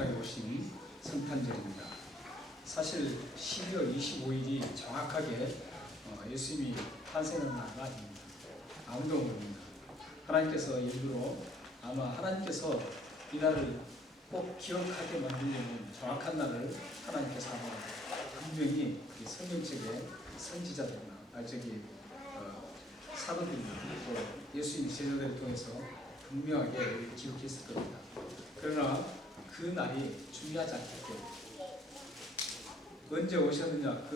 땅에 오신 성탄절입니다. 사실 12월 25일이 정확하게 예수님이 탄생한 날은 아닙니다. 아무도 모릅니다. 하나님께서 일부러 아마 하나님께서 이 날을 꼭 기억하게 만들려는 정확한 날을 하나님께서 아마 분명히 성경책에 선지자들이나 사도들이나 또 예수님의 제자들을 통해서 분명하게 기록했을 겁니다. 그러나 그 날이 중요하지 않기 때문에 언제 오셨느냐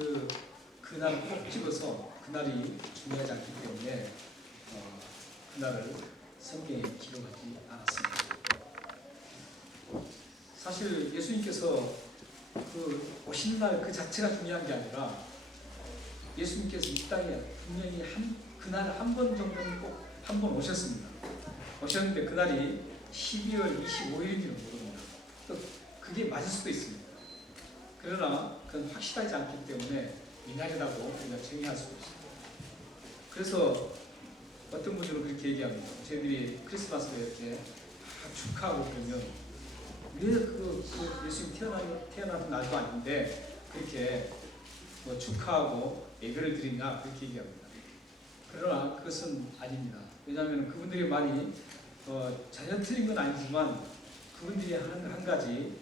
그날을 꼭 집어서 그날이 중요하지 않기 때문에 그날을 성경에 기록하지 않았습니다. 사실 예수님께서 그 오신 날 그 자체가 중요한 게 아니라 예수님께서 이 땅에 분명히 그날 한 번 정도는 꼭 한 번 오셨습니다. 오셨는데 그날이 12월 25일인지는 모릅니다. 또 그게 맞을 수도 있습니다. 그러나 그건 확실하지 않기 때문에 이날이라고 우리가 정의할 수도 있습니다. 그래서 어떤 분들은 그렇게 얘기합니다. 저희들이 크리스마스에 이렇게 축하하고 그러면 왜 예수님 태어난 날도 아닌데 그렇게 축하하고 예배를 드리냐 그렇게 얘기합니다. 그러나 그것은 아닙니다. 왜냐하면 그분들이 많이 전혀 틀린 건 아니지만 그분들이 한 가지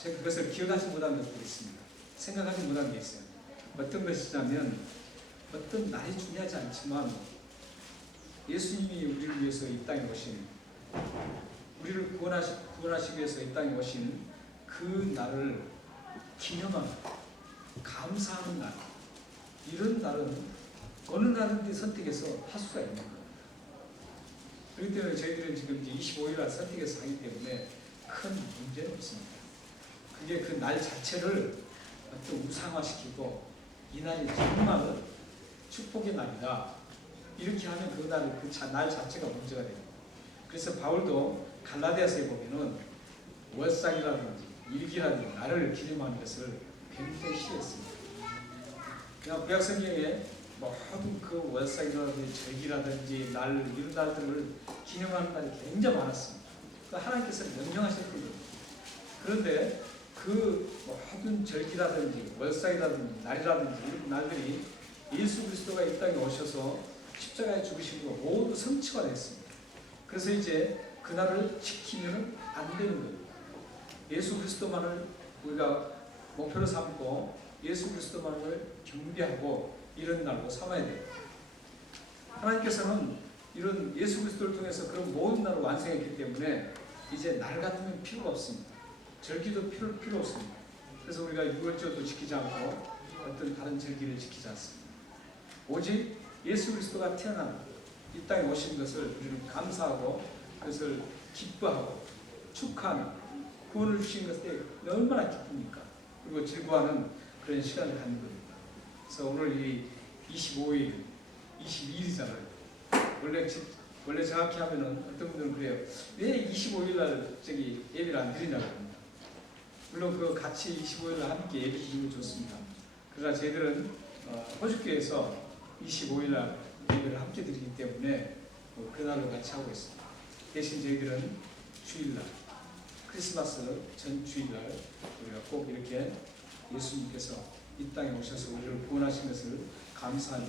제가 그것을 기억하지 못한 것도 있습니다. 생각하지 못한 게 있어요. 어떤 것이냐면 어떤 날이 중요하지 않지만 예수님이 우리를 위해서 이 땅에 오신 우리를 구원하시기 위해서 이 땅에 오신 그 날을 기념하는 감사하는 날 이런 날은 어느 날인지 선택해서 할 수가 있는 거예요. 그렇기 때문에 저희들은 지금 이제 25일날 선택해서 하기 때문에 큰 문제는 없습니다. 그게 그 날 자체를 어떤 우상화시키고 이 날이 정말 축복의 날이다 이렇게 하면 그 날 자체가 문제가 됩니다. 그래서 바울도 갈라디아서에 보면은 월상이라든지 일기라든지 날을 기념하는 것을 굉장히 싫어했습니다. 그냥 구약 성경에 모든 그 월상이라든지 절기라든지 이런 날들을 기념하는 날이 굉장히 많았습니다. 하나님께서 명령하셨거든요. 그런데 그 모든 절기라든지 월상이라든지 날이라든지 이런 날들이 예수 그리스도가 이 땅에 오셔서 십자가에 죽으시고 모두 성취가 됐습니다. 그래서 이제 그날을 지키면 안 되는 거예요. 예수 그리스도만을 우리가 목표로 삼고 예수 그리스도만을 경배하고 이런 날로 삼아야 돼요. 하나님께서는 이런 예수 그리스도를 통해서 그런 모든 날을 완성했기 때문에 이제 날 같으면 필요가 없습니다. 절기도 필요 없습니다. 그래서 우리가 유월절도 지키지 않고 어떤 다른 절기를 지키지 않습니다. 오직 예수 그리스도가 태어난 이 땅에 오신 것을 우리는 감사하고 그것을 기뻐하고 축하하는 구원을 주신 것에 얼마나 기쁩니까? 그리고 즐거워하는 그런 시간을 갖는 겁니다. 그래서 오늘 이 25일, 22일이잖아요. 원래 정확히 하면은 어떤 분들은 그래요. 왜 25일날 예배를 안 드리냐고 합니다. 물론 그 같이 25일날 함께 예배 드리는 게 좋습니다. 그러나 저희들은 호주교에서 25일날 예배를 함께 드리기 때문에 그날로 같이 하고 있습니다. 대신 저희들은 주일날, 크리스마스 전 주일날 우리가 꼭 이렇게 예수님께서 이 땅에 오셔서 우리를 구원하신 것을 감사하며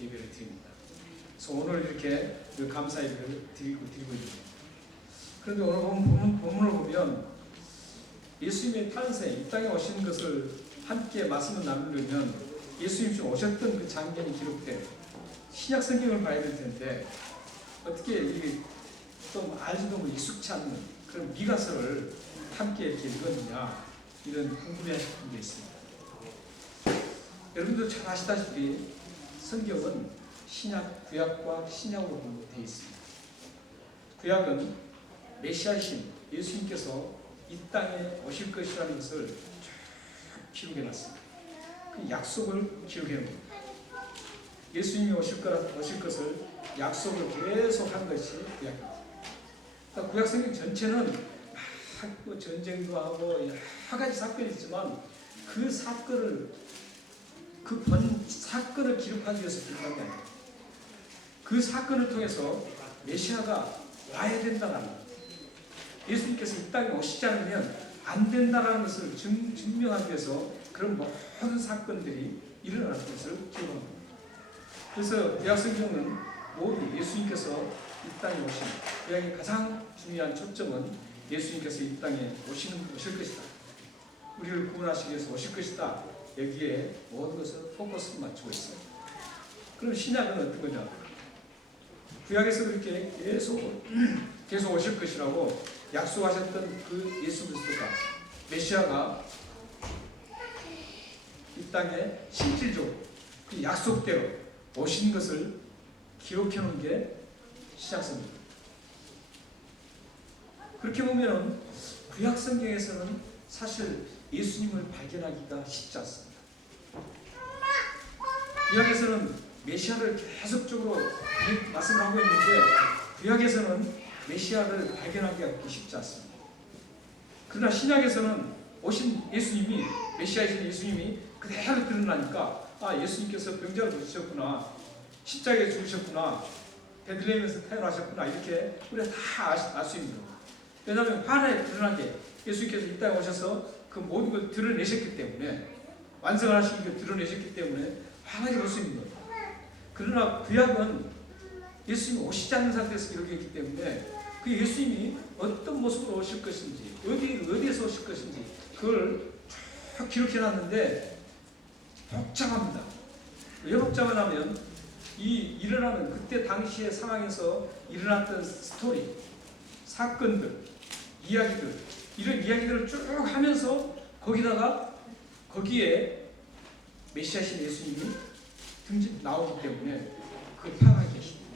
예배를 드립니다. 그래서 오늘 이렇게 그 감사 예배를 드리고 있습니다. 그런데 오늘 본문을 보면 예수님의 탄생, 이 땅에 오신 것을 함께 말씀을 나누려면 예수님이 오셨던 그 장면이 기록된 신약 성경을 봐야 될 텐데 어떻게 좀 알지도 익숙치 않는 그런 미가서를 함께 이렇게 읽었느냐 이런 궁금해하시는 게 있습니다. 여러분들 잘 아시다시피 성경은 구약과 신약으로 되어 있습니다. 구약은 메시아이신 예수님께서 이 땅에 오실 것이라는 것을 쭉 기록해놨습니다. 그 약속을 기록해놓습니다. 예수님이 오실 것을 약속을 계속 한 것이 구약입니다. 그러니까 구약 성경 전체는 막 전쟁도 하고 여러 가지 사건이 있지만 그 사건을 기록하기 위해서 기록한 게 아니에요. 그 사건을 통해서 메시아가 와야 된다는 예수님께서 이 땅에 오시지 않으면 안 된다라는 것을 증명하기 위해서 그런 모든 사건들이 일어날 것을 기록합니다. 그래서 구약성경은 모두 예수님께서 이 땅에 오신, 구약의 가장 중요한 초점은 예수님께서 이 땅에 오실 것이다. 우리를 구원하시기 위해서 오실 것이다. 여기에 모든 것을 포커스를 맞추고 있어요. 그럼 신약은 어떤 거냐? 구약에서 그렇게 계속 오실 것이라고 약속하셨던 그 예수 그리스도가, 메시아가 이 땅에 실질적으로 그 약속대로 오신 것을 기록해 놓은 게 신약성경입니다. 그렇게 보면 구약 성경에서는 사실 예수님을 발견하기가 쉽지 않습니다. 구약에서는 메시아를 계속적으로 말씀을 하고 있는데 구약에서는 메시아를 발견하기가 그렇게 쉽지 않습니다. 그러나 신약에서는 오신 예수님이, 메시아이신 예수님이 그대로 드러나니까 예수님께서 병자를 고치셨구나, 십자가에 죽으셨구나, 베들레헴에서 태어나셨구나, 이렇게 우리가 다 알 수 있는 거예요. 왜냐하면 환하게 드러나게 예수님께서 이 땅에 오셔서 그 모든 걸 드러내셨기 때문에, 완성을 하시는 걸 드러내셨기 때문에 환하게 볼 수 있는 거예요. 그러나 구약은 예수님이 오시지 않는 상태에서 기록했기 때문에 그 예수님이 어떤 모습으로 오실 것인지, 어디에서 오실 것인지 그걸 쭉 기록해놨는데 복잡합니다. 왜 복잡하냐면 이 일어나는 그때 당시의 상황에서 일어났던 스토리, 사건들, 이야기들, 이런 이야기들을 쭉 하면서 거기에 메시아신 예수님이 나오기 때문에 그 파악하기 계십니다.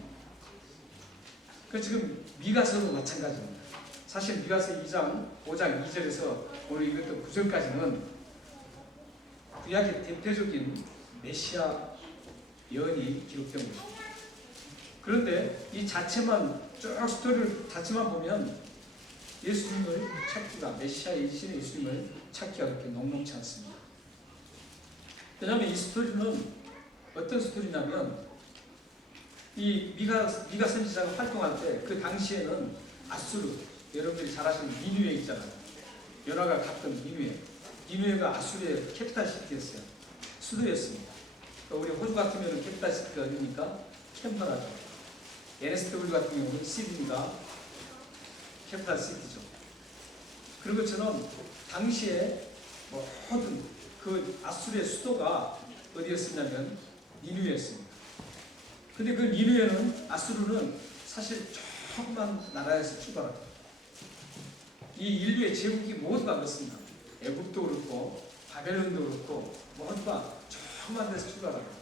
그 지금 미가서도 마찬가지입니다. 사실 미가서 2장, 5장 2절에서 오늘 읽었던 9절까지는 구약의 대표적인 메시아 예언이 기록된 것입니다. 그런데 이 자체만, 쭉 스토리를 자체만 보면 예수님을 찾기가, 메시아이신 예수님을 찾기가 그렇게 녹록지 않습니다. 왜냐하면 이 스토리는 어떤 스토리냐면 이 미가 선지자가 활동할 때 그 당시에는 아수르, 여러분들이 잘 아시는 니느웨 있잖아요. 연화가 갔던 니느웨가 아수르의 캐피탈 시티였어요. 수도였습니다. 우리 호주 같으면 캐피탈 시티가 어디입니까? 캔버라죠. NSW 같은 경우는 시드니가 캐피탈 시티죠. 그런 것처럼 당시에 모든 그 아수르의 수도가 어디였었냐면 니느웨였습니다. 근데 그 니느웨는, 아수르는 사실 조그만 나라에서 출발합니다. 이 인류의 제국이 모두가 그렇습니다. 애국도 그렇고 바벨론도 그렇고 모두가 조그만 데서 출발합니다.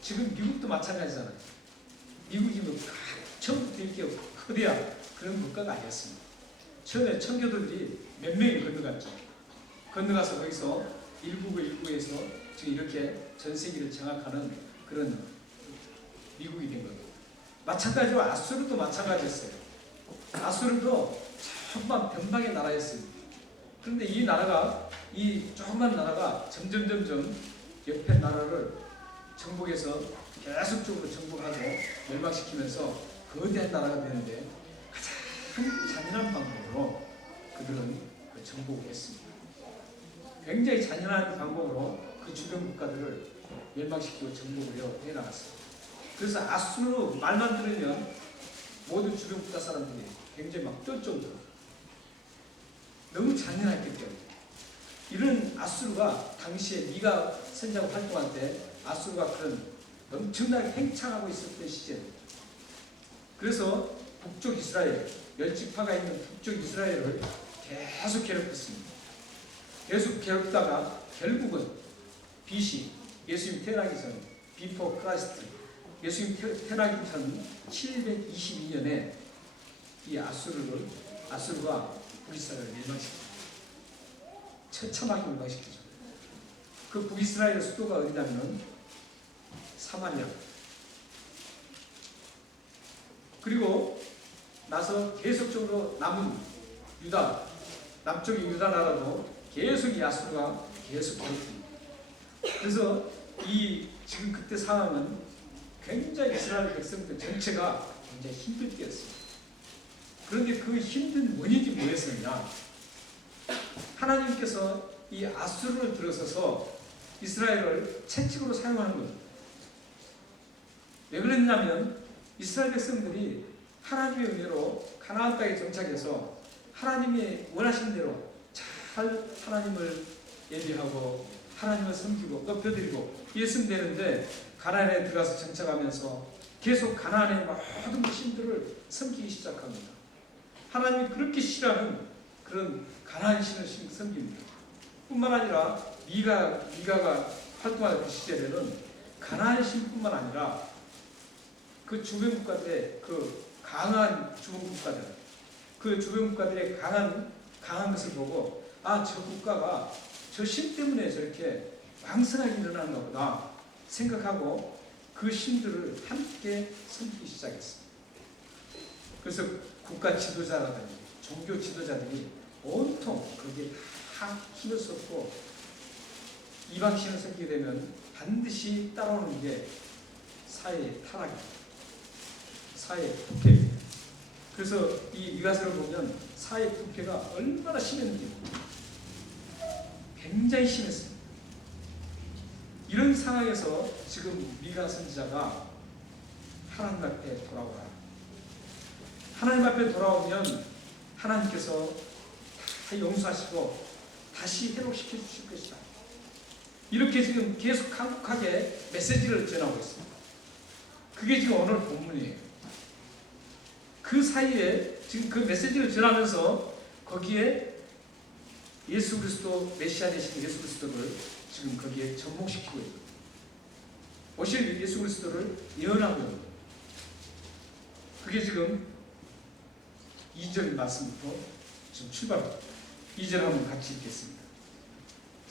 지금 미국도 마찬가지잖아요. 미국이 처음부터 이렇게 거대한 그런 국가가 아니었습니다. 처음에 청교도들이 몇 명이 건너갔죠. 건너가서 거기서 일부에서 지금 이렇게 전 세계를 장악하는 그런 미국이 된 거예요. 마찬가지로 아수르도 마찬가지였어요. 아수르도 조그만 변방의 나라였습니다. 그런데 이 조그만 나라가 점점 옆에 나라를 정복해서 계속적으로 정복하고 멸망시키면서 거대한 나라가 되는데 가장 잔인한 방법으로 그들은 정복을 했습니다. 굉장히 잔인한 방법으로 그 주변 국가들을 멸망시키고 정복을 해나갔습니다. 그래서 아수르 말만 들으면 모든 주변 국가 사람들이 굉장히 막 떨 정도로 너무 잔인했기 때문에, 이런 아수르가 당시에 미가 선지자가 활동할 때 아수르가 그런 엄청나게 팽창하고 있었던 시절입니다. 그래서 북쪽 이스라엘, 10지파가 있는 북쪽 이스라엘을 계속 괴롭혔습니다. 계속 괴롭다가 결국은 BC, 예수님 태어나기 전, 비포 크라이스트, 예수님 태어나기 전 722년에 이 아수르가 북이스라엘을 멸망시킵니다. 처참하게 멸망시키죠. 그 북이스라엘 수도가 어디냐면 사마리아. 그리고 나서 계속적으로 남은 유다, 남쪽의 유다 나라도 계속 이 아수르가 계속 괴롭힙니다. 그래서 지금 그때 상황은 굉장히 이스라엘 백성들 전체가 굉장히 힘들 때였습니다. 그런데 그 힘든 원인이 뭐였었냐? 하나님께서 이 아수르를 들어서서 이스라엘을 채찍으로 사용하는 거예요. 왜 그랬냐면 이스라엘 백성들이 하나님의 은혜로 가나안 땅에 정착해서 하나님이 원하신 대로 잘 하나님을 예비하고 하나님을 섬기고 높여드리고 이랬으면 되는데 가나안에 들어가서 정착하면서 계속 가나안의 모든 신들을 섬기기 시작합니다. 하나님이 그렇게 싫어하는 그런 가나안 신을 섬깁니다. 뿐만 아니라 미가가 활동하는 그 시절에는 가나안 신뿐만 아니라 그 주변 국가들의 그 강한 주변 국가들, 그 주변 국가들의 강한 것을 보고 저 국가가 저 신 때문에 저렇게 왕성하게 일어나는가 보다 생각하고 그 신들을 함께 섬기기 시작했습니다. 그래서 국가 지도자라든지 종교 지도자들이 온통 거기에 다 힘을 쏟고 이방신을 섬기게 되면 반드시 따라오는 게 사회의 타락입니다. 사회의 부패입니다. 그래서 이 미가서를 보면 사회의 부패가 얼마나 심했는지 굉장히 심했습니다. 이런 상황에서 지금 미가 선지자가 하나님 앞에 돌아오라. 하나님 앞에 돌아오면 하나님께서 다 용서하시고 다시 회복시켜 주실 것이다. 이렇게 지금 계속 강력하게 메시지를 전하고 있습니다. 그게 지금 오늘 본문이에요. 그 사이에 지금 그 메시지를 전하면서 거기에 예수 그리스도 메시아 되신 예수 그리스도를 지금 거기에 접목시키고 있고 오실 예수 그리스도를 예언하고 있는 그게 지금 2절 말씀부터 지금 출발합니다. 2절 한번 같이 읽겠습니다.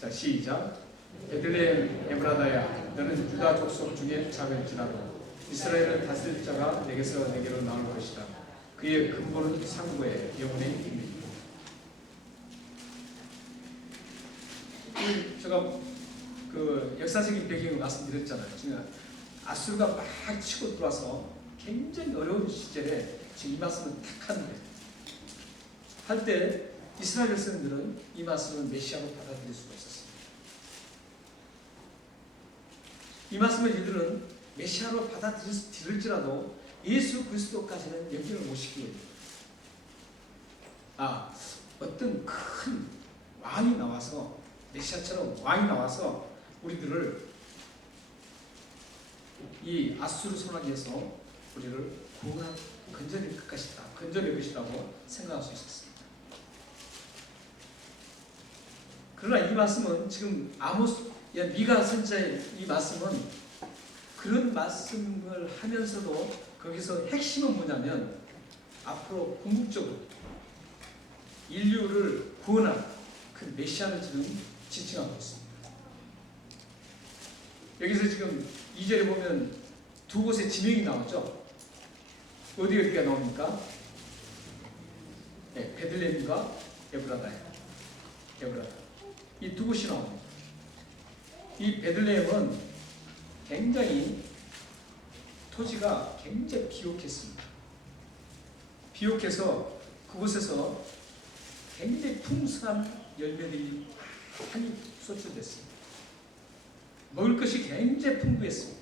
자, 시작. 베들레헴 에브라다야 너는 유다 족속 중에 작을지라도 이스라엘을 다스릴 자가 내게서 내게로 나올 것이다. 그의 근본은 상고의 영혼의 힘입니다. 제가 그 역사적인 배경을 말씀드렸잖아요. 지금 아수르가 막 치고 들어와서 굉장히 어려운 시절에 지금 이 말씀을 탁 하는 거예요. 할 때 이스라엘 백성들은 이 말씀을 메시아로 받아들일 수가 있었습니다. 이 말씀을 이들은 메시아로 받아들일지라도 예수 그리스도까지는 연결을 못 시키게 됩니다. 어떤 큰 왕이 나와서 메시아처럼 왕이 나와서 우리들을 이 아수르 소나기에서 우리를 건져낼 것이라고 생각할 수 있었습니다. 그러나 이 말씀은 지금 미가 선지자의 이 말씀은 그런 말씀을 하면서도 거기서 핵심은 뭐냐면 앞으로 궁극적으로 인류를 구원할 그 메시아를 지금 지칭하고 있습니다. 여기서 지금 2절에 보면 두 곳의 지명이 나오죠. 어디가 나옵니까? 네, 베들레헴과 에브라다예요. 에브라다. 이 두 곳이 나옵니다. 이 베들레헴은 굉장히 토지가 굉장히 비옥했습니다. 비옥해서 그곳에서 굉장히 풍성한 열매들이 많이 소출됐습니다. 먹을 것이 굉장히 풍부했습니다.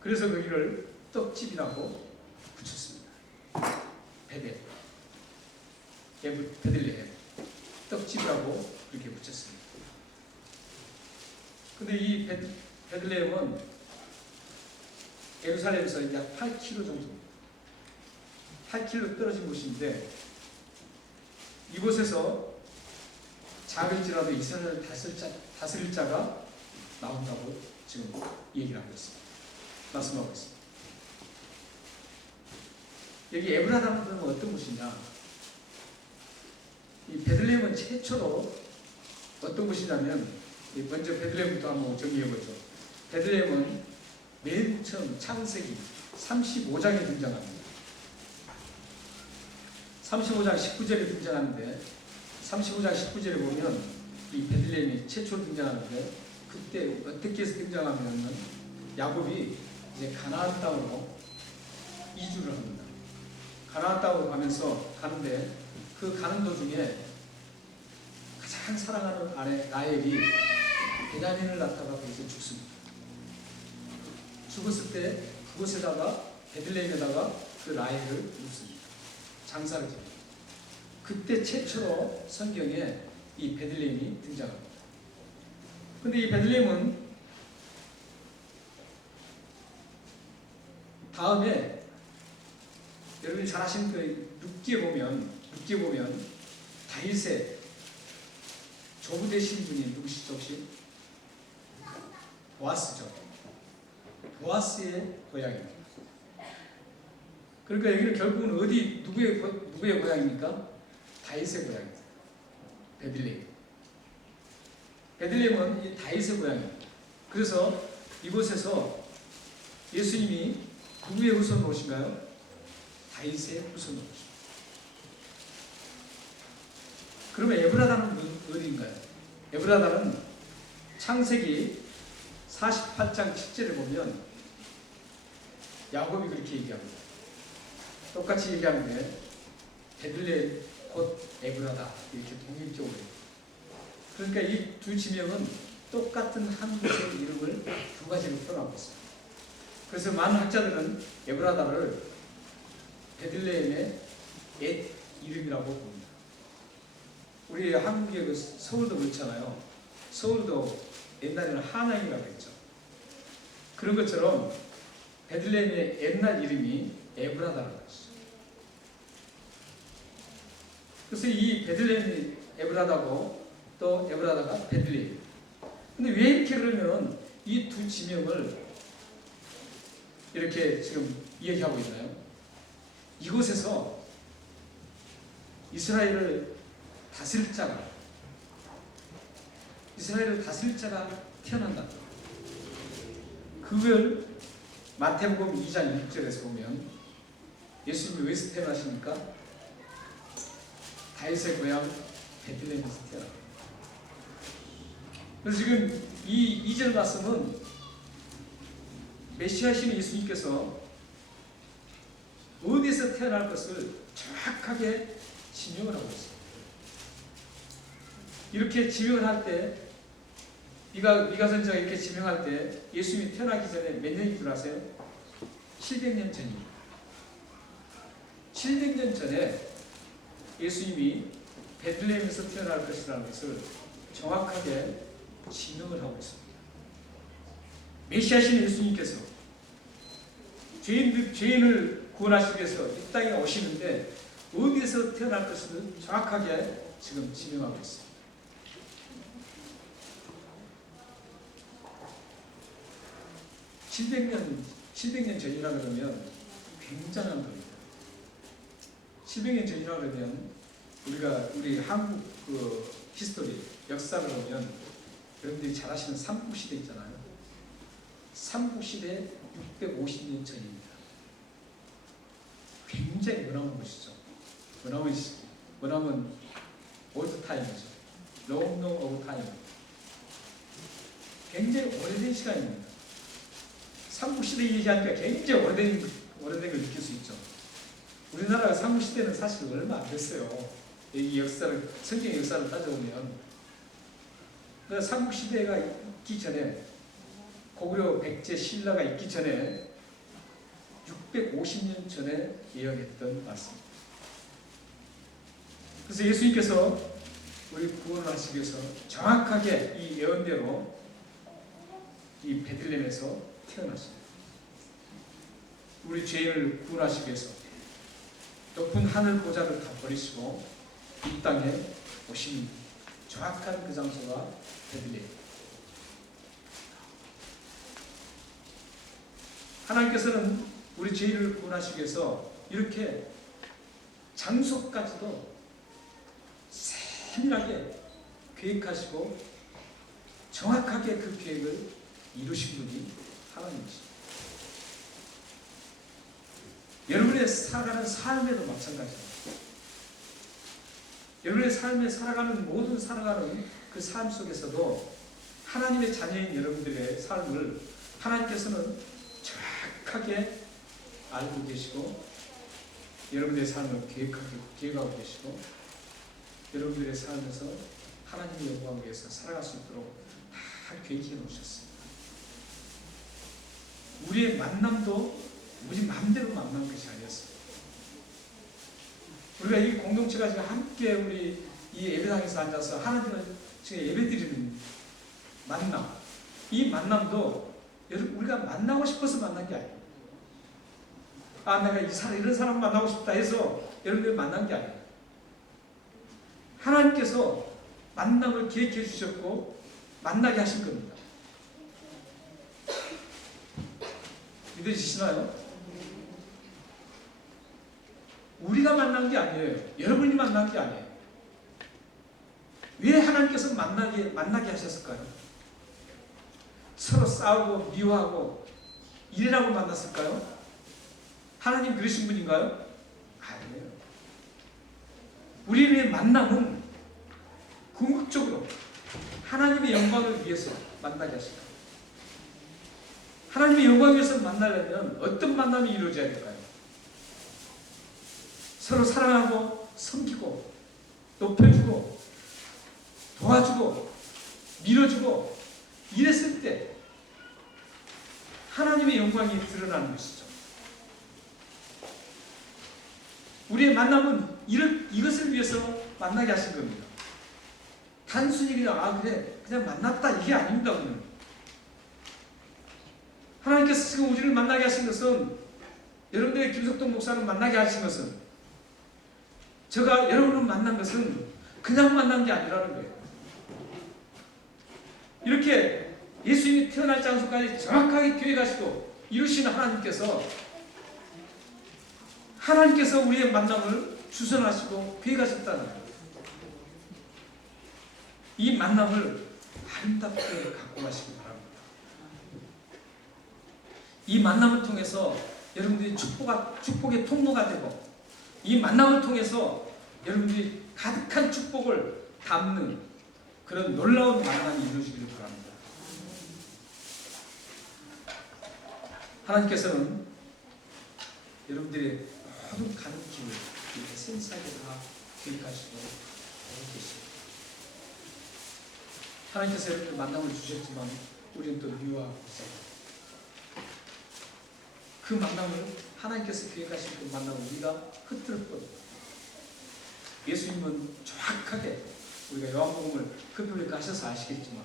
그래서 거기를 떡집이라고 붙였습니다. 베들레헴 떡집이라고 그렇게 붙였습니다. 근데 이 베들레헴은 예루살렘에서 약 8km 정도입니다. 8km 떨어진 곳인데 이곳에서 작을지라도 이스라엘을 다스릴 자가 나온다고 지금 얘기를 하고 있습니다. 말씀하고 있습니다. 여기 에브라다는 어떤 곳이냐? 이 베들레헴은 최초로 어떤 곳이냐면 먼저 베들레헴부터 한번 정리해보죠. 베들레헴은 맨 처음 창세기 35장에 등장합니다. 35장 19절에 등장하는데 35장 19절에 보면 이 베들레헴이 최초로 등장하는데 그때 어떻게 해서 등장하면 야곱이 이제 가나안 땅으로 이주를 합니다. 가나안 땅으로 가면서 가는데 그 가는 도중에 가장 사랑하는 아내 라헬이 베냐민을 낳다가 거기서 죽습니다. 죽었을 때 그곳에다가 베들레헴에다가 그 라헬을 눕습니다. 장사를 지냅니다. 그때 최초로 성경에 이 베들레헴이 등장합니다. 근데 이 베들레헴은 다음에 여러분이 잘 아시는 그 룻기에 보면 다윗의 조부 되신 분이 누구시죠 혹시? 보아스죠. 보아스의 고향입니다. 그러니까 여기는 결국은 어디 누구의 고향입니까? 다윗의 고향입니다. 베들레헴. 베들레헴은 이 다윗의 고향입니다. 그래서 이곳에서 예수님이 누구의 후손으로 오신가요? 다윗의 후손으로 오십니다. 그러면 에브라다는 어디인가요? 에브라다는 창세기 48장 7절에 보면 야곱이 그렇게 얘기합니다. 똑같이 얘기하는데 베들레헴 곧 에브라다 이렇게 독립적으로 해요. 그러니까 이 두 지명은 똑같은 한 곳의 이름을 두 가지로 표현하고 있습니다. 그래서 많은 학자들은 에브라다를 베들레헴의 옛 이름이라고 봅니다. 우리 한국의 그 서울도 그렇잖아요. 서울도 옛날에는 한양이라고 했죠. 그런 것처럼 베들레헴의 옛날 이름이 에브라다라고 했죠. 그래서 이 베들레헴이 에브라다고 또 에브라다가 베들레헴. 근데 왜 이렇게 그러면 이 두 지명을 이렇게 지금 이야기하고 있나요? 이곳에서 이스라엘을 다스릴 자가 태어난다. 그걸 마태복음 2장 6절에서 보면 예수님이 어디서 태어나십니까? 다윗의 고향 베들레헴에서 태어납니다. 그래서 지금 이 2절 말씀은 메시아신 예수님께서 어디서 태어날 것을 정확하게 지명을 하고 있습니다. 이렇게 지명을 할 때 미가 선지자가 이렇게 지명할 때 예수님이 태어나기 전에 몇 년인 줄 아세요? 700년 전입니다. 700년 전에 예수님이 베들레헴에서 태어날 것이라는 것을 정확하게 지명을 하고 있습니다. 메시아신 예수님께서 죄인을 구원하시기 위해서 이 땅에 오시는데 어디에서 태어날 것을 정확하게 지금 지명하고 있습니다. (700년) 전이라 그러면 굉장한 겁니다. 700년 전이라 그러면 우리 한국 그 히스토리 역사를 보면 여러분들이 잘 아시는 삼국시대 있잖아요. 삼국시대 650년 전입니다. 굉장히 머나먼 것이죠. 머나먼 시기. 머나먼 올드 타임이죠. long of time. 굉장히 오래된 시간입니다. 삼국시대 얘기하니까 굉장히 오래된 걸 느낄 수 있죠. 우리나라 삼국시대는 사실 얼마 안 됐어요. 이 역사를, 성경의 역사를 따져보면. 그러니까 삼국시대가 있기 전에, 고구려 백제 신라가 있기 전에 650년 전에 예언했던 말씀입니다. 그래서 예수님께서 우리 구원을 하시기 위해서 정확하게 이 예언대로 이 베들레헴에서 태어났습니다. 우리 죄인을 구원하시기 위해서 높은 하늘 보좌를 다 버리시고 이 땅에 오신 정확한 그 장소가 베들레헴. 하나님께서는 우리 죄인을 구원하시기 위해서 이렇게 장소까지도 세밀하게 계획하시고 정확하게 그 계획을 이루신 분이 하나님이십니다. 여러분의 살아가는 삶에도 마찬가지입니다. 여러분의 삶에 살아가는 그 삶 속에서도 하나님의 자녀인 여러분들의 삶을 하나님께서는 정확하게 알고 계시고 여러분들의 삶을 계획하고 계시고 여러분들의 삶에서 하나님의 영광을 위해서 살아갈 수 있도록 다 계획해 놓으셨습니다. 우리의 만남도 우리 마음대로 만난 것이 아니었습니다. 우리가 이 공동체가 지금 함께 우리 이 예배당에서 앉아서 하나님을 지금 예배드리는 만남, 이 만남도 여러분 우리가 만나고 싶어서 만난 게 아니에요. 내가 이런 사람 만나고 싶다 해서 여러분들 만난 게 아니에요. 하나님께서 만남을 계획해 주셨고 만나게 하신 겁니다. 믿으시나요? 우리가 만난 게 아니에요. 여러분이 만난 게 아니에요. 왜 하나님께서 만나게 하셨을까요? 서로 싸우고 미워하고 이래라고 만났을까요? 하나님 그러신 분인가요? 아니에요. 우리의 만남은 궁극적으로 하나님의 영광을 위해서 만나게 하십니다. 하나님의 영광을 위해서 만나려면 어떤 만남이 이루어져야 될까요? 서로 사랑하고 섬기고 높여주고 도와주고 밀어주고 이랬을 때 하나님의 영광이 드러나는 것이죠. 우리의 만남은 이것을 위해서 만나게 하신 겁니다. 단순히 그냥 그냥 만났다 이게 아닙니다. 오늘. 하나님께서 지금 우리를 만나게 하신 것은 여러분들의 김석동 목사를 만나게 하신 것은 제가 여러분을 만난 것은 그냥 만난 게 아니라는 거예요. 이렇게 예수님이 태어날 장소까지 정확하게 계획하시고 이루시는 하나님께서 우리의 만남을 주선하시고 계획하셨다는 거예요. 이 만남을 아름답게 갖고 가시기 바랍니다. 이 만남을 통해서 여러분들이 축복의 통로가 되고 이 만남을 통해서 여러분들이 가득한 축복을 담는 그런 놀라운 만남이 이루어지기를 바랍니다. 하나님께서는 여러분들의 모든 가는 길을 이렇게 세세하게 다 계획하시고 계십니다. 하나님께서 여러분들 만남을 주셨지만 우리는 또 미워하고 있어요. 그 만남을 하나님께서 계획하신 그 만남을 우리가 흐트릴 뿐 예수님은 정확하게 우리가 요한복음을 급히 가셔서 아시겠지만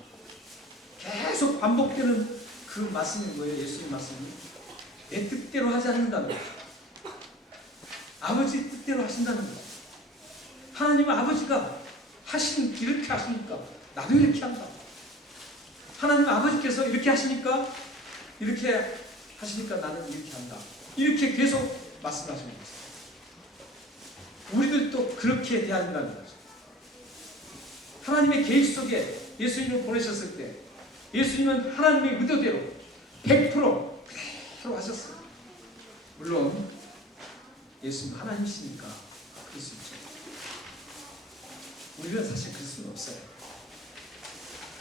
계속 반복되는 그 말씀이 뭐예요? 예수님 말씀이 내 뜻대로 하지 않는다는 거예요. 아버지 뜻대로 하신다는 거예요. 하나님은 아버지가 이렇게 하시니까 나도 이렇게 한다. 하나님 아버지께서 이렇게 하시니까 나는 이렇게 한다. 이렇게 계속 말씀하시는 거죠. 우리들도 그렇게 해야 한다는 거죠. 하나님의 계획 속에 예수님을 보내셨을 때 예수님은 하나님의 의도대로 100% 그대로 하셨어요. 물론 예수님 하나님이시니까 그럴 수 있죠. 우리는 사실 그럴 수는 없어요.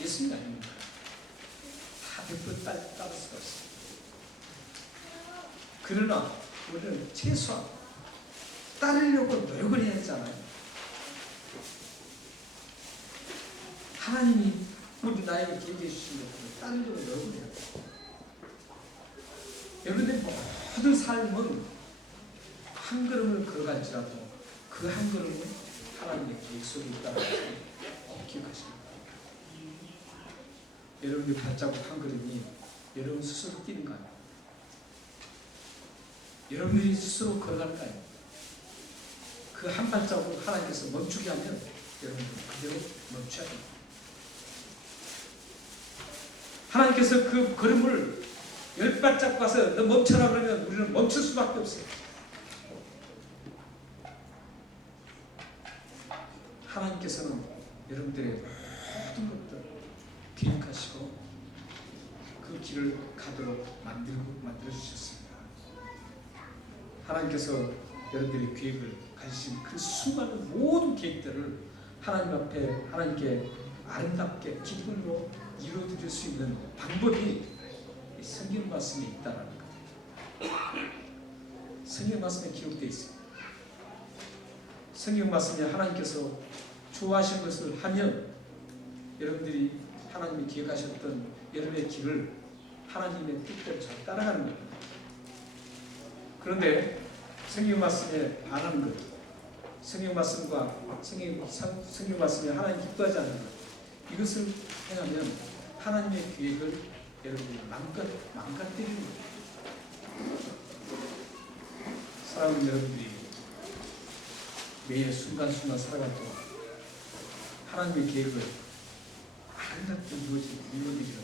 예수님이 아닙니다. 다 100% 따를 수가 없어요. 그러나 우리는 최소한 따르려고 노력을 해야 하잖아요. 하나님이 우리 나에게 계획해 주신 것들을 따르려고 노력을 해야 돼요. 여러분의 모든 삶은 한 걸음을 걸어갈지라도 그 한 걸음은 하나님의 계획 속에 있다는 것을 꼭 기억하십니다. 여러분의 발자국 한 걸음이 여러분 스스로 뛰는 거 아니에요. 여러분들이 스스로 걸어가는 거 아니에요. 그 한 발자국을 하나님께서 멈추게 하면 여러분들 그대로 멈춰야 됩니다. 하나님께서 그 걸음을 10발자국 가서 너 멈춰라 그러면 우리는 멈출 수밖에 없어요. 하나님께서는 여러분들의 모든 것들 계획하시고 그 길을 가도록 만들어주셨습니다. 하나님께서 여러분들의 계획을 가지신 그 수많은 모든 계획들을 하나님 앞에 하나님께 아름답게 기쁨으로 이루어드릴 수 있는 방법이 성경 말씀에 있다는 것. 성경 말씀에 기록되어 있습니다. 성경 말씀에 하나님께서 좋아하신 것을 하면 여러분들이 하나님이 기억하셨던 여러분의 길을 하나님의 뜻대로 잘 따라가는 겁니다. 그런데 성경 말씀에 반하는 것, 성경 말씀과 성경 말씀에 하나님 기뻐하지 않는 것, 이것을 행하면 하나님의 계획을 여러분이 망가뜨리는 겁니다. 사랑하는 여러분들이 매일 순간순간 살아갈 동안 하나님의 계획을 아름답게 이루어지는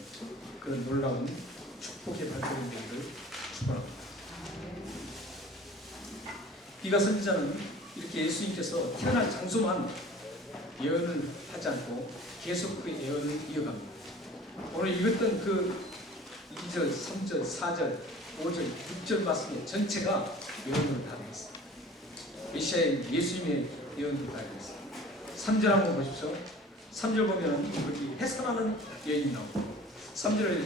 그런 놀라운 축복의 발걸음 되기를 축원합니다. 비가 선지자는 이렇게 예수님께서 태어날 장소만 예언을 하지 않고 계속 그 예언을 이어갑니다. 오늘 읽었던 그 2절, 3절, 4절, 5절, 6절 말씀의 전체가 예언으로 다 되어 있습니다. 메시아의 예수님의 예언도 다 되어 있습니다. 3절 한번 보십시오. 3절 보면 여기 해산하는 예언이 나옵니다. 3절을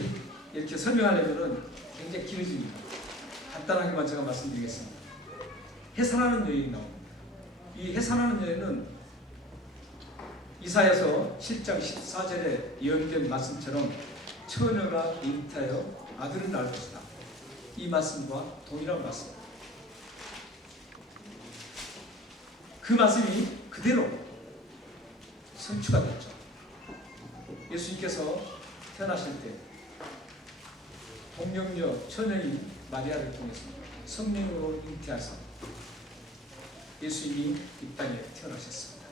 이렇게 설명하려면 굉장히 길어집니다. 간단하게만 제가 말씀드리겠습니다. 해산하는 여인이 나옵니다. 이 해산하는 여인은 이사야서 7장 14절에 예언된 말씀처럼 처녀가 잉태하여 아들을 낳을 것이다. 이 말씀과 동일한 말씀. 그 말씀이 그대로 성취가 됐죠. 예수님께서 태어나실 때 동정녀 처녀인 마리아를 통해서 성령으로 잉태하사 예수님이 이 땅에 태어나셨습니다.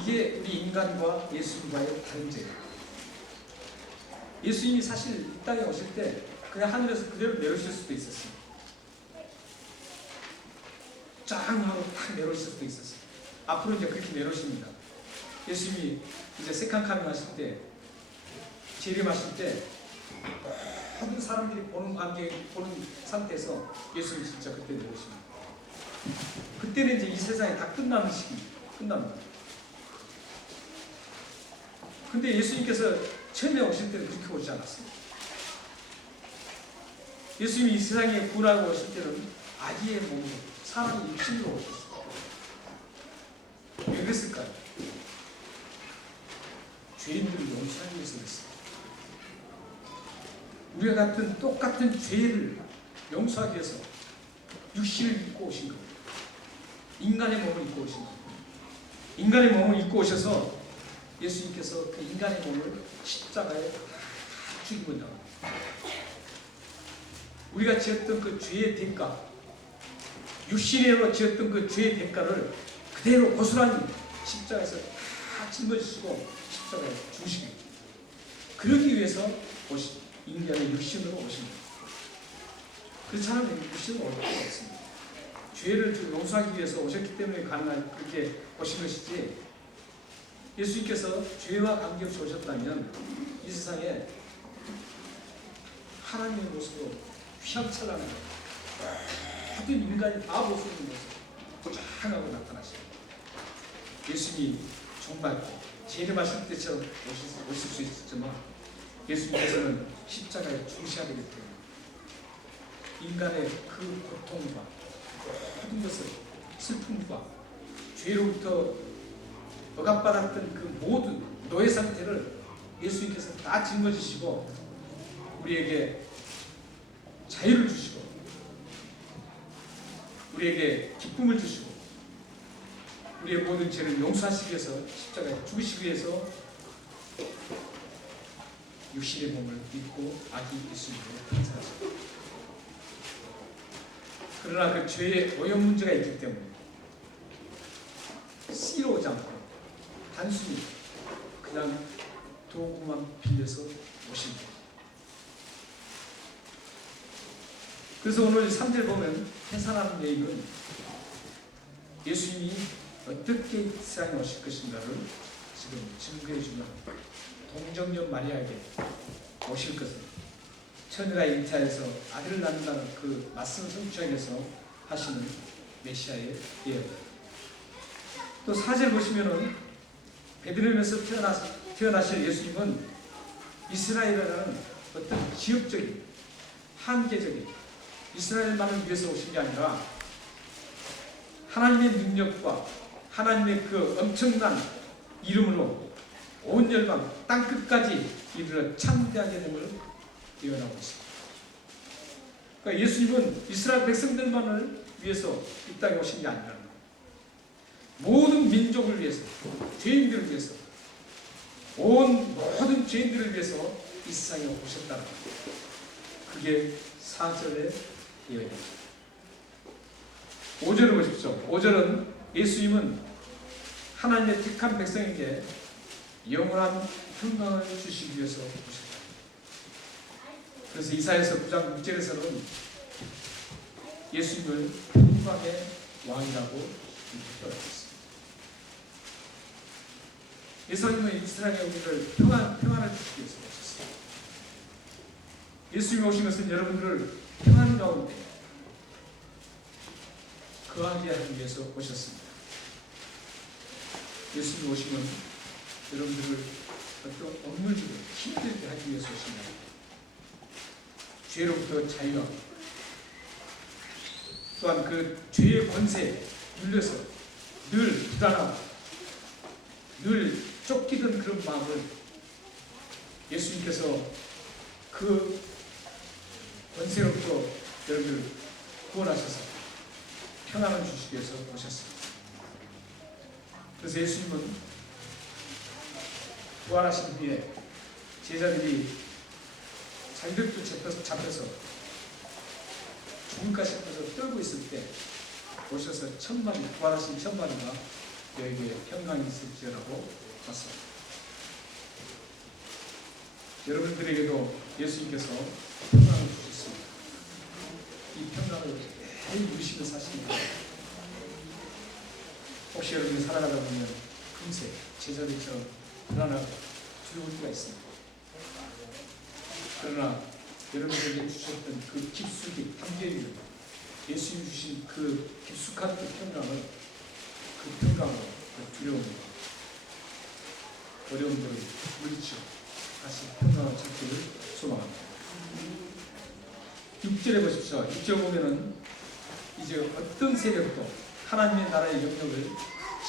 이게 우리 인간과 예수님과의 다른 점이에요. 예수님이 사실 이 땅에 오실 때 그냥 하늘에서 그대로 내려오실 수도 있었어요. 짱 하고 탁 내려오실 수도 있었어요. 앞으로 이제 그렇게 내려오십니다. 예수님이 이제 세컨카밍 하실 때, 재림하실 때 모든 사람들이 보는 상태에서 예수님 진짜 그때 내려오십니다. 그때는 이제 이 세상이 다 끝나는 시기, 끝납니다. 근데 예수님께서 처음에 오실 때는 그렇게 오지 않았습니다. 예수님이 이 세상에 구원하고 오실 때는 아기의 몸으로, 사람의 육신으로 오셨습니다. 왜 그랬을까요? 죄인들을 용서하기 위해서 그랬습니다. 우리가 같은 똑같은 죄를 용서하기 위해서 육신을 입고 오신 겁니다. 인간의 몸을 입고 오신 겁니다. 인간의 몸을 입고 오셔서 예수님께서 그 인간의 몸을 십자가에 죽이고 나옵니다. 우리가 지었던 그 죄의 대가, 육신으로 지었던 그 죄의 대가를 그대로 고스란히 십자가에서 다 짊어지시고 십자가에 죽으시기, 그러기 위해서 인간의 육신으로 오십니다. 그렇지 않으면 육신으로 올 수가 없습니다. 죄를 용서하기 위해서 오셨기 때문에 가능한 그렇게 오신 것이지, 예수님께서 죄와 관계없이 오셨다면 이 세상에 하나님의 모습으로 휘황찬란한 모든 인간이 다 볼 수 있는 모습 고장하고 나타나십니다. 예수님이 정말 재림하실 때처럼 오실 수 있었지만 예수님께서는 십자가에 죽으셔야 되기 때문에 인간의 그 고통과 모든 것을, 슬픔과 죄로부터 억압받았던 그 모든 노예 상태를 예수님께서 다 짊어지시고 우리에게 자유를 주시고 우리에게 기쁨을 주시고 우리의 모든 죄를 용서하시기 위해서 십자가에 죽으시기 위해서 육신의 몸을 입고 아기 예수님으로 탄생하셨습니다. 그러나 그 죄의 오염 문제가 있기 때문에 씨로 오지 않고 단순히 그냥 도구만 빌려서 오십니다. 그래서 오늘 3절 보면 해산하는 여인은 예수님이 어떻게 이 세상에 오실 것인가를 지금 증거해 주는 동정녀 마리아에게 오실 것을, 처녀가 잉태해서 아들을 낳는다는 그 말씀을 성취하기 위해서 하시는 메시아의 예언. 또 4절 보시면은 베들레헴에서 태어나실 예수님은 이스라엘이라는 어떤 지역적인, 한계적인 이스라엘만을 위해서 오신 게 아니라 하나님의 능력과 하나님의 그 엄청난 이름으로 온 열방 땅끝까지 이르러 창대하게 됨을 예언하고 있습니다. 그러니까 예수님은 이스라엘 백성들만을 위해서 이 땅에 오신 게 아니라 모든 민족을 위해서, 죄인들을 위해서, 온 모든 죄인들을 위해서 이 세상에 오셨다는 겁니다. 그게 4절의 예언입니다. 5절을 보십시오. 5절은 예수님은 하나님의 택한 백성에게 영원한 평강을 주시기 위해서 오셨다. 그래서 이사야서 9장 6절에서는 예수님을 평강의 왕이라고 표현했습니다. 예수님은 이스라엘의 우리를 평안을 주시기 위해서 오셨습니다. 예수님이 오신 것은 여러분들을 평안 가운데 거하게 하기 위해서 오셨습니다. 예수님이 오시면 여러분들을 어떤 억눌리고 힘들게 하기 위해서 오십니다. 죄로부터 자유하고 또한 그 죄의 권세에 눌려서 늘 불안하고 늘 쫓기던 그런 마음을 예수님께서 그 권세로부터 여러분을 구원하셔서 평안을 주시기 위해서 오셨습니다. 그래서 예수님은 부활하신 후에 제자들이 자기들도 잡혀서 죽을까 싶어서 떨고 있을 때 오셔서 부활하신 천만이가 너에게 평강이 있을지라고 왔습니다. 여러분들에게도 예수님께서 평강을 주셨습니다. 이 평강을 매일 누리시며 사십니다. 혹시 여러분이 살아가다 보면 금세 제자들처럼 불안하고 두려울 때가 있습니다. 그러나 여러분에게 주셨던 그 깊숙이 담겨있는 예수님이 주신 그 깊숙한 그 평강을 그 두려움과 어려움들을 물리치고 다시 평강을 찾기를 소망합니다. 6절에 보십시오. 6절 보면은 이제 어떤 세력도 하나님의 나라의 영역을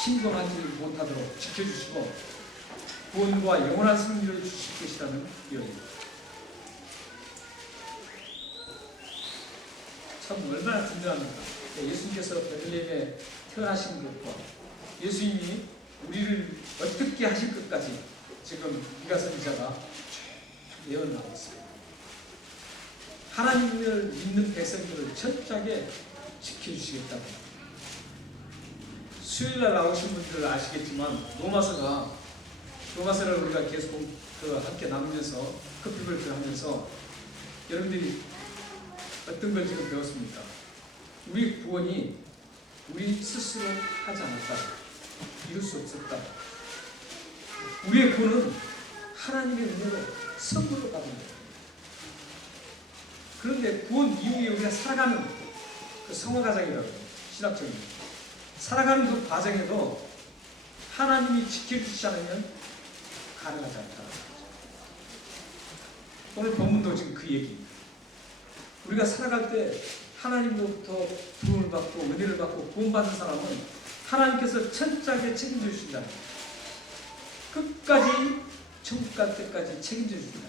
침범하지 못하도록 지켜주시고 구원과 영원한 승리를 주실 것이라는 예언입니다. 참 얼마나 분명합니까? 예수님께서 베들레헴에 태어나신 것과 예수님이 우리를 어떻게 하실 것까지 지금 미가 선지자가 예언하고 있습니다. 하나님을 믿는 백성들을 철저하게 지켜주시겠다고. 수요일날 나오신 분들 아시겠지만 로마서를 우리가 계속 함께 나누면서 커피브레이크를 하면서 여러분들이 어떤 걸 지금 배웠습니까? 우리 구원이 우리 스스로 하지 않았다. 이룰 수 없었다. 우리의 구원은 하나님의 은혜로 선물로 받은 거예요. 그런데 구원 이후에 우리가 살아가는 그 성화 과정이라고 신학적인 살아가는 그 과정에도 하나님이 지켜주시지 않으면 가능하지 않다. 오늘 본문도 지금 그 얘기입니다. 우리가 살아갈 때 하나님으로부터 부름을 받고 은혜를 받고 구원받은 사람은 하나님께서 철저하게 책임져 주신다. 끝까지 천국 갈 때까지 책임져 주신다.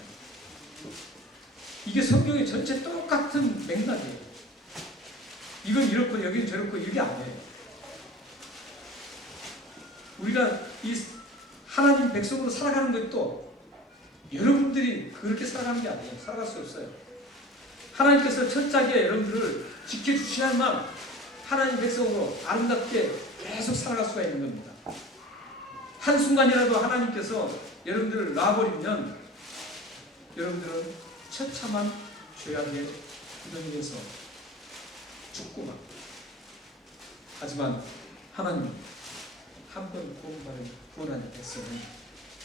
이게 성경의 전체 똑같은 맥락이에요. 이건 이렇고 여긴 저렇고 이게 아니에요. 우리가 이 하나님 백성으로 살아가는 것도 여러분들이 그렇게 살아가는 게 아니에요. 살아갈 수 없어요. 하나님께서 철저하게 여러분들을 지켜주셔야만 하나님 백성으로 아름답게 계속 살아갈 수가 있는 겁니다. 한순간이라도 하나님께서 여러분들을 놔버리면 여러분들은 처참한 죄악의 구덩이에서 죽고 막. 하지만 하나님 한 번 구원하는 백성은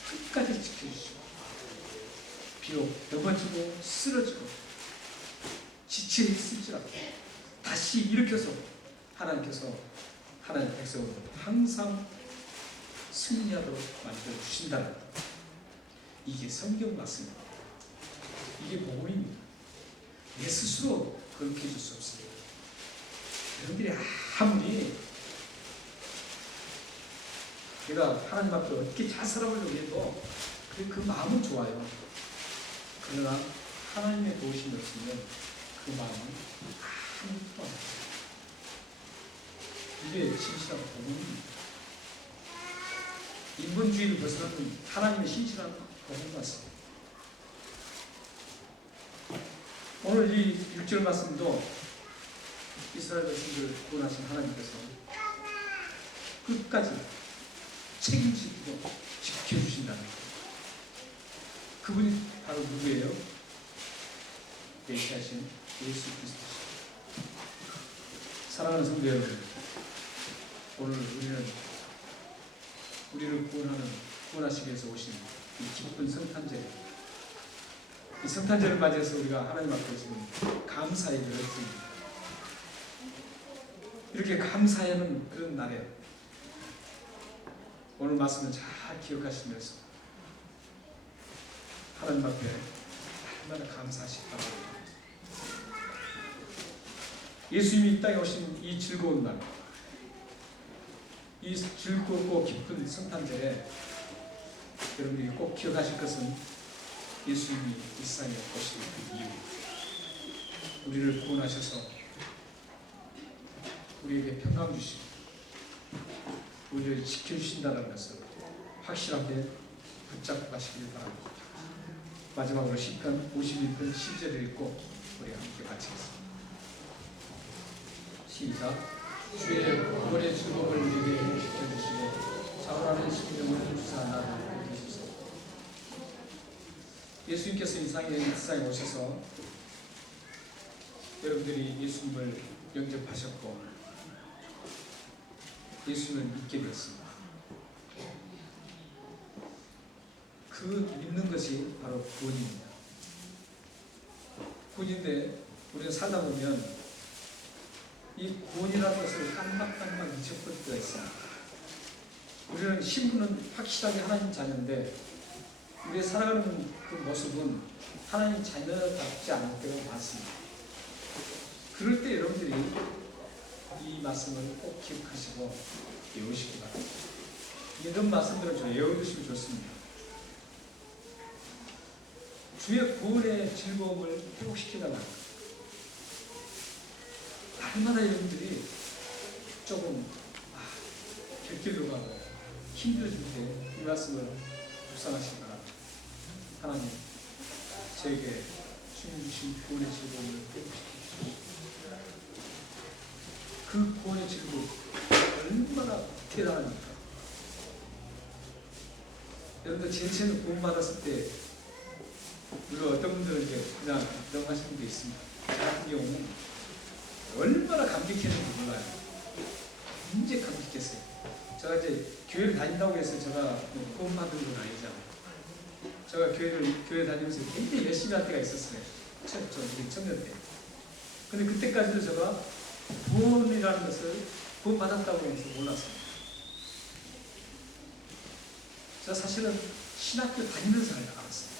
끝까지 지켜주시고 비록 넘어지고 쓰러지고 지쳐 있을지라도 다시 일으켜서 하나님께서 하나님의 백성으로 항상 승리하도록 만들어 주신다는 이게 성경 맞습니다. 이게 복음입니다. 내 스스로 그렇게 해줄 수 없습니다. 여러분들이 아무리 내가 하나님 앞에 어떻게 잘 살아보려고 해도 그 마음은 좋아요. 그러나 하나님의 도우심이 없으면 그 마음은 아무것도 안 해요. 이게 진실한 복음입니다. 인본주의를 벗어나는 하나님의 신실한 복음 같습니다. 오늘 이 6절 말씀도 이스라엘 백성들을 구원하신 하나님께서 끝까지 책임지고 지켜주신다는 거예요. 그분이 바로 누구예요? 예시하신 예수 그리스도시죠. 사랑하는 성도 여러분, 오늘 우리를 구원하시기 위해서 오신 이 기쁜 성탄절, 이 성탄절을 맞이해서 우리가 하나님 앞에 지금 감사의 일을 했습니다. 이렇게 감사하는 그런 날에 오늘 말씀을 잘 기억하시면서 하나님 앞에 얼마나 감사하실까. 예수님이 이 땅에 오신 이 즐거운 날, 이 즐겁고 기쁜 성탄절에 여러분들이 꼭 기억하실 것은 예수님이 이 세상에 오신 그 이유, 우리를 구원하셔서 우리에게 평강 주시고 우리를 지켜주신다는 것을 확실하게 붙잡고 가시길 바랍니다. 마지막으로 시편 51편 10절을 읽고 우리 함께 마치겠습니다. 시작. 주의 구원의 즐거움을 우리에게 시켜주시고 자원하는 심령을 주사 나를 해주소서. 예수님께서 이 세상에 오셔서 여러분들이 예수님을 영접하셨고 예수님을 믿게 되었습니다. 그 믿는 것이 바로 구원입니다. 구원인데 우리는 살다 보면 이 구원이라는 것을 깜빡깜빡 잊혀버릴 때가 있습니다. 우리는 신분은 확실하게 하나님 자녀인데 우리의 살아가는 그 모습은 하나님 자녀답지 않을 때가 많습니다. 그럴 때 여러분들이 이 말씀을 꼭 기억하시고 외우시기 바랍니다. 이런 말씀들을 좀 외워두시면 좋습니다. 주의 구원의 즐거움을 회복시키다가 날마다 여러분들이 조금 결길로 가고 힘들어질 때 이 말씀을 묵상하시기 바랍니다. 하나님, 저에게 주님 주신 구원의 즐거움을 회복시키시옵소서. 그 구원의 즐거움 얼마나 대단합니까? 여러분들 제체는 구원받았을 때 물론 어떤 분들은 이제 그냥 넘어가시는 분도 있습니다. 저 같은 경우는 얼마나 감격했는지 몰라요. 굉장히 감격했어요. 제가 이제 교회를 다닌다고 해서 제가 구원받은 건 아니잖아요. 제가 교회 다니면서 굉장히 열심히 할 때가 있었어요. 우리 청년 때. 근데 그때까지도 제가 구원이라는 것을 구원받았다고 해서 몰랐어요. 제가 사실은 신학교 다니면서 알았어요.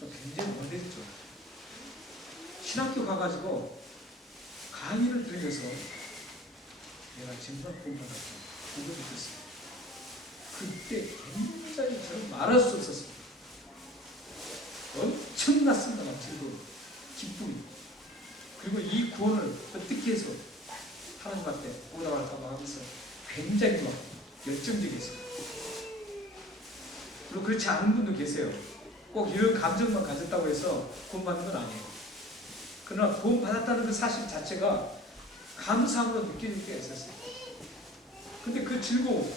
굉장히 오래됐죠. 신학교 가가지고 강의를 들으면서 내가 정말 구원받았다. 그걸 느꼈어요. 그때 굉장히 저는 말할 수 없었습니다. 엄청났습니다. 즐거움, 기쁨이. 그리고 이 구원을 어떻게 해서 하나님 앞에 보답할까 하면서 굉장히 막 열정적이었어요. 그리고 그렇지 않은 분도 계세요. 꼭 이런 감정만 가졌다고 해서 구원받는 건 아니에요. 그러나 구원받았다는 그 사실 자체가 감사함으로 느껴질 때가 있었어요. 근데 그 즐거움,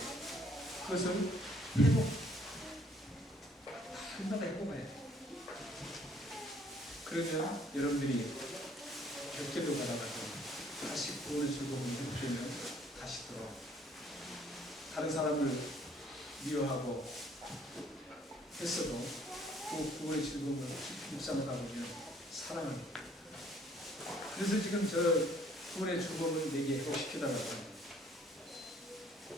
그것을 날마다 회복해야 돼요. 그러면 여러분들이 격절로 가다가도 다시 구원의 즐거움을 느끼면 다시 돌아오고 다른 사람을 미워하고 했어도 그 구원의 즐거움을 묵상하다 보면 사랑합니다. 그래서 지금 저 구원의 즐거움을 내게 회복시켜달라고 합니다.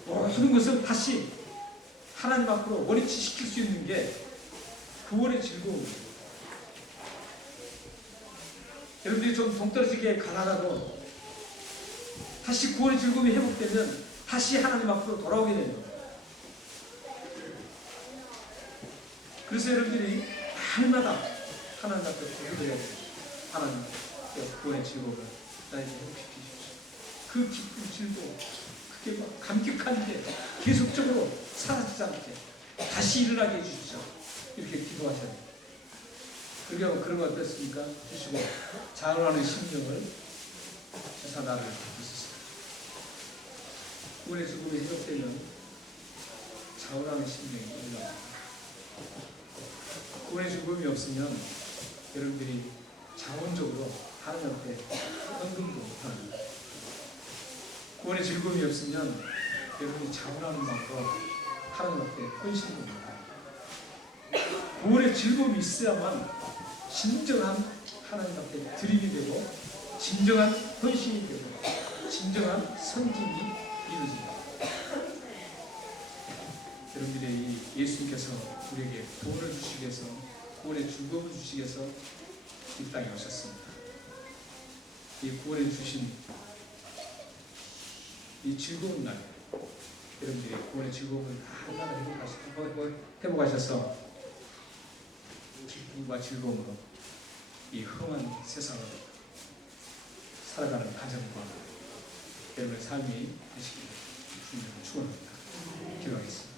모든 것을 다시 하나님 앞으로 원위치 시킬 수 있는 게 구원의 즐거움입니다. 여러분들이 좀 동떨어지게 가다가도 다시 구원의 즐거움이 회복되면 다시 하나님 앞으로 돌아오게 되는 겁니다. 그래서 여러분들이 날마다 하나님 앞에 고백해야 돼요. 하나님 구원의 즐거움을 나에게 회복시키십시오. 그 기쁨 즐거움 그게 막 감격한데 계속적으로 사라지지 않게 다시 일어나게 해주십시오. 이렇게 기도하셔야 돼요. 그리고 그런 거 어떻습니까? 주시고 자원하는 심령을 주사 나를 주셨습니다. 구원의 죽음이 회복되면 자원하는 심령이 올라갑니다. 구원의 죽음이 없으면 여러분들이 자원적으로 하나님 앞에 헌금도 못합니다. 구원의 즐거움이 없으면 여러분이 자원하는 만큼 하나님 앞에 헌신도 못합니다. 구원의 즐거움이 있어야만 진정한 하나님 앞에 드림이 되고 진정한 헌신이 되고 진정한 성김이 이루어집니다. 여러분들의 이 예수님께서 우리에게 구원을 주시기 위해서 구원의 즐거움을 주시기 위해서 이 땅에 오셨습니다. 이 구원해 주신 이 즐거운 날 여러분들이 구원의 즐거움을 하나하나 회복하셔서 기쁨과 즐거움으로 이 험한 세상을 살아가는 가정과 여러분의 삶이 되시기를 주님으로 축원합니다. 기도하겠습니다.